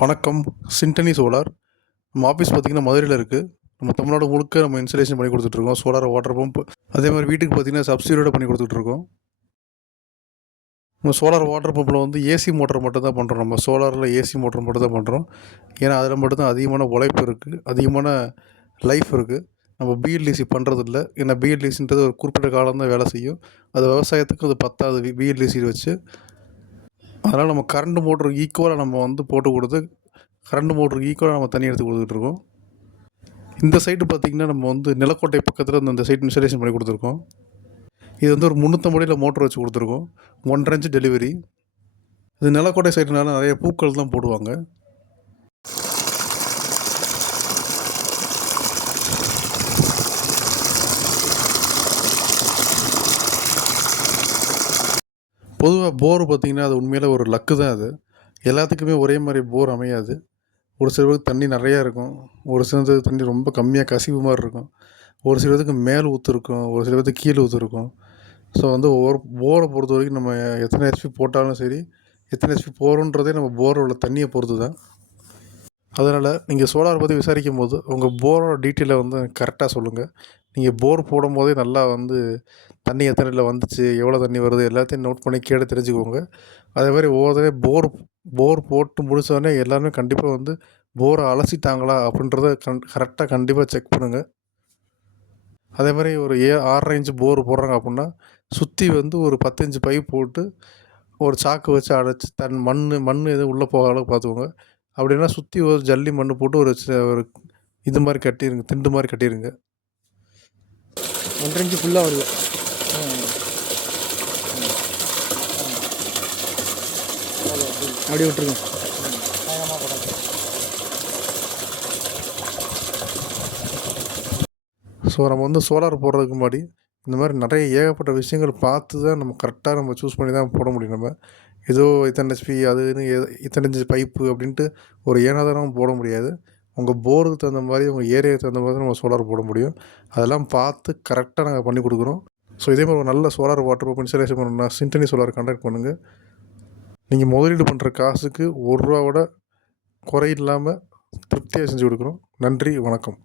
வணக்கம். சிண்டனி சோலார் நம்ம ஆஃபீஸ் பார்த்திங்கன்னா மதுரையில் இருக்குது நம்ம தமிழ்நாடு முழுக்க நம்ம இன்சுலேஷன் பண்ணி கொடுத்துட்ருக்கோம். சோலார் வாட்டர் பம்ப் அதே மாதிரி வீட்டுக்கு பார்த்திங்கன்னா சப்சிடியோட பண்ணி கொடுத்துட்ருக்கோம். நம்ம சோலார் வாட்டர் பம்பில் வந்து ஏசி மோட்டர் மட்டும் தான் பண்ணுறோம் நம்ம சோலாரில் ஏசி மோட்டர் மட்டும் தான் பண்ணுறோம் ஏன்னா அதில் மட்டும்தான் அதிகமான உழைப்பு இருக்குது அதிகமான லைஃப் இருக்குது நம்ம பிஎல்டிசி பண்ணுறதில்ல ஏன்னா பிஎல்டிசின்றது ஒரு குறிப்பிட்ட காலம் தான் வேலை செய்யும். அது விவசாயத்துக்கு அது பத்தாது. பிஎல்டிசி வச்சு. அதனால் நம்ம கரண்ட் மோட்ரு ஈக்குவலாக நம்ம வந்து போட்டு கொடுத்து கரண்ட் மோட்ருக்கு ஈக்குவலாக நம்ம தண்ணி எடுத்து கொடுத்துட்ருக்கோம் இந்த சைட்டு பார்த்திங்கன்னா நம்ம வந்து நிலக்கோட்டை பக்கத்தில் இந்த சைட் இன்ஸ்டாலேஷன் பண்ணி கொடுத்துருக்கோம். இது வந்து ஒரு முந்நூற்றம்படியில் மோட்ரு வச்சு கொடுத்துருக்கோம். ஒன்றரை இன்ச்சு டெலிவரி இது நிலக்கோட்டை சைடுனால நிறைய பூக்கள் தான் போடுவாங்க. பொதுவாக போர் பார்த்திங்கன்னா அது உண்மையில் ஒரு லக்கு தான் அது. எல்லாத்துக்குமே ஒரே மாதிரி போர் அமையாது. ஒரு சிலருக்கு தண்ணி நிறையா இருக்கும். ஒரு சிலருக்கு தண்ணி ரொம்ப கம்மியாக கசிவு மாதிரி இருக்கும். ஒரு சிலருக்கு மேல் ஊற்றுருக்கும் ஒரு சிலருக்கு கீழே ஊற்றுருக்கும் ஸோ வந்து ஒவ்வொரு போரை பொறுத்த வரைக்கும் நம்ம எத்தனை ஹெச்பி போட்டாலும் சரி எத்தனை ஹெச்பி போகிறோன்றதே நம்ம போரோட உள்ள தண்ணியை பொறுத்து தான். அதனால் நீங்கள் சோலார் பற்றி விசாரிக்கும் போது உங்கள் போரோட டீட்டெயிலை வந்து கரெக்டாக சொல்லுங்கள் நீங்கள் போர் போடும் போதே நல்லா வந்து தண்ணி எத்தனையில் வந்துச்சு எவ்வளோ தண்ணி வருது எல்லாத்தையும் நோட் பண்ணி கேட்டு தெரிஞ்சுக்கோங்க. அதே மாதிரி ஒவ்வொரு போர் போர் போட்டு முடித்தோடனே எல்லாருமே கண்டிப்பாக வந்து போரை அலசிட்டாங்களா அப்படின்றத கண் கரெக்டாக கண்டிப்பாக செக் பண்ணுங்கள் அதே மாதிரி ஒரு ஏ ஆறரை இன்ச்சு போர் போடுறாங்க அப்படின்னா சுற்றி வந்து ஒரு பத்து இன்ச்சு பைப் போட்டு ஒரு சாக்கு வச்சு அடைச்சி தன் மண் மண் எதுவும் உள்ளே போக அளவுக்கு பார்த்துக்கோங்க. அப்படின்னா சுற்றி ஒரு ஜல்லி மண் போட்டு ஒரு ஒரு இது மாதிரி கட்டிடுங்க திண்டு மாதிரி கட்டிடுங்க ஒன்றரை இன்ச்சு ஃபுல்லாக வருது. அப்படியே விட்டுருங்க. ஸோ நம்ம வந்து சோலார் போடுறதுக்கு முன்னாடி இந்த மாதிரி நிறைய ஏகப்பட்ட விஷயங்கள் பார்த்து தான் நம்ம கரெக்டாக நம்ம சூஸ் பண்ணி தான் போட முடியும் நம்ம. ஏதோ இத்தனை ஹெச்பி அது இத்தனை இன்ச்சு பைப்பு அப்படின்ட்டு ஒரு ஏனாதாரம் போட முடியாது. உங்கள் போருக்கு தகுந்த மாதிரி உங்கள் ஏரியாவுக்கு தகுந்த மாதிரி தான் நம்ம சோலார் போட முடியும். அதெல்லாம் பார்த்து கரெக்டாக நாங்கள் பண்ணி கொடுக்குறோம். ஸோ இதே மாதிரி ஒரு நல்ல சோலார் வாட்டர் பம்ப் இன்ஸ்டாலேஷன் பண்ணணும்னா சிண்டனி சோலார் கான்டாக்ட் பண்ணுங்கள் நீங்கள் முதலீடு பண்ணுற காசுக்கு ஒரு ரூபாவோட குறை இல்லாமல் திருப்தியாக செஞ்சு கொடுக்குறோம். நன்றி வணக்கம்.